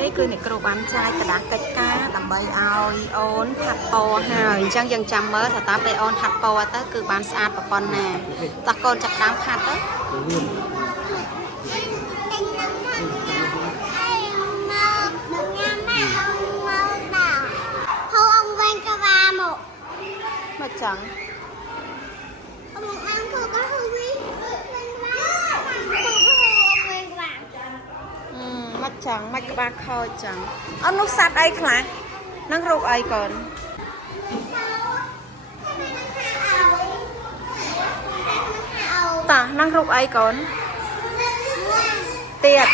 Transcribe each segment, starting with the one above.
នេះគឺអ្នកគ្រូបានចាយกระดาษកិច្ចការដើម្បីឲ្យអូនផាត់ពណ៌ហើយអញ្ចឹងយើងចាំមើលថាតើពេលអូនផាត់ពណ៌ទៅគឺបានស្អាតប៉ុណ្ណាតោះកូនចាប់ដើមផាត់ទៅមកចឹងមកចឹងមកក្បាលខោចឹងអត់នោះសัตว์អីខ្លះនឹងរូបអីកូនតោះនឹងរូបអីកូនទៀត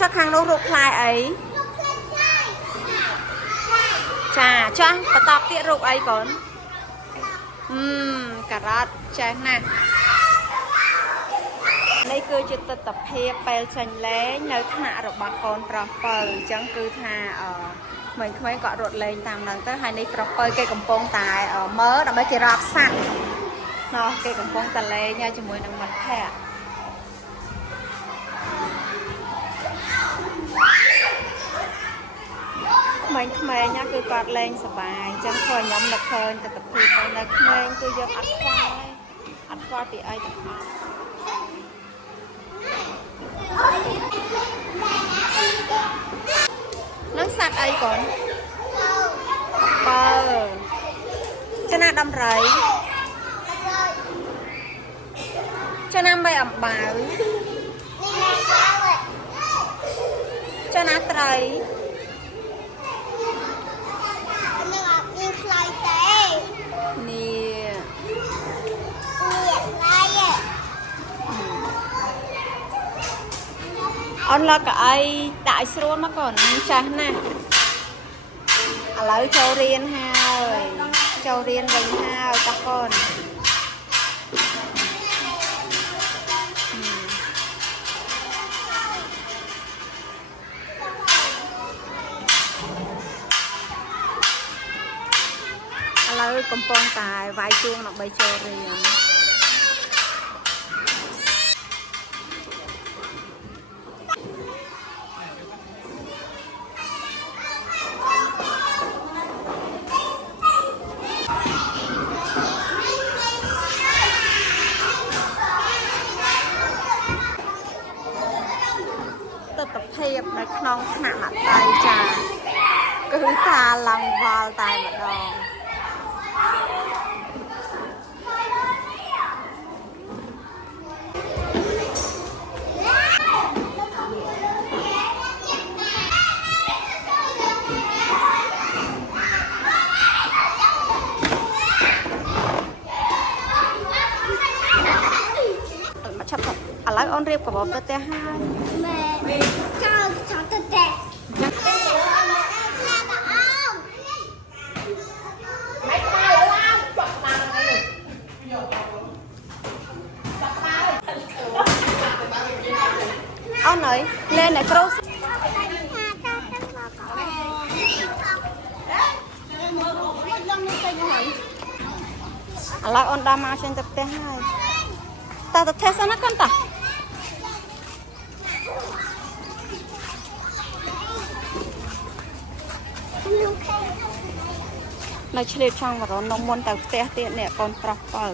ចុះខាងនោះរូបផ្លែអីចាចុះបន្តទៀតរូបអីកូនការ៉ុតចេះណាស់នេះគឺជាទស្សនវិជ្ជាពេលចាញ់លេងនៅថ្នាក់របស់កូនប្រុសពៅអញ្ចឹងគឺថាក្មេងៗក៏រត់លេងតាមហ្នឹងទៅហើយនេះប្រុសពៅគេកំពុងតែមើលដើម្បីគេរាប់សัตว์ណោះគេកំពុងតែលេងជាមួយនឹងមិត្តភក្តិក្មេងៗគឺគាត់លេងសប្បាយអញ្ចឹងព្រោះខ្ញុំនឹកឃើញទស្សនវិជ្ជានៅក្មេងគឺយើងអត់ខ្វល់ពីអីទាំងអស់នឹងសัตว์អីកូនបើចំណាដំរីចំណាបីអំបៅចំណាត្រីអនឡកអីដាក់ឲ្យស្រួលមកកូនចាស់ណាស់ឥឡូវចូលរៀនហើយចូលរៀនវិញហើយតោះកូនឥឡូវកំពុងតែវាយជួងដើម្បីចូលរៀនទស្សនវិជ្ជានៅក្នុងថ្នាក់មត្តេយ្យចាគឺថាឡើងវល់តែម្ដងមកឆាប់ឥឡូវអូនរៀបកាបូបទៅផ្ទះហើយអូនអើយលេងតែគ្រូឥឡូវអូនដល់មកចេញទៅផ្ទះហើយតើទៅផ្ទះសិនណាកូនតោះនៅឆ្លៀតចង់បរននំមុនទៅផ្ទះទៀតនេះកូនប្រុសបើ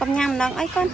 កុំញ៉ាំនឹងអីកូន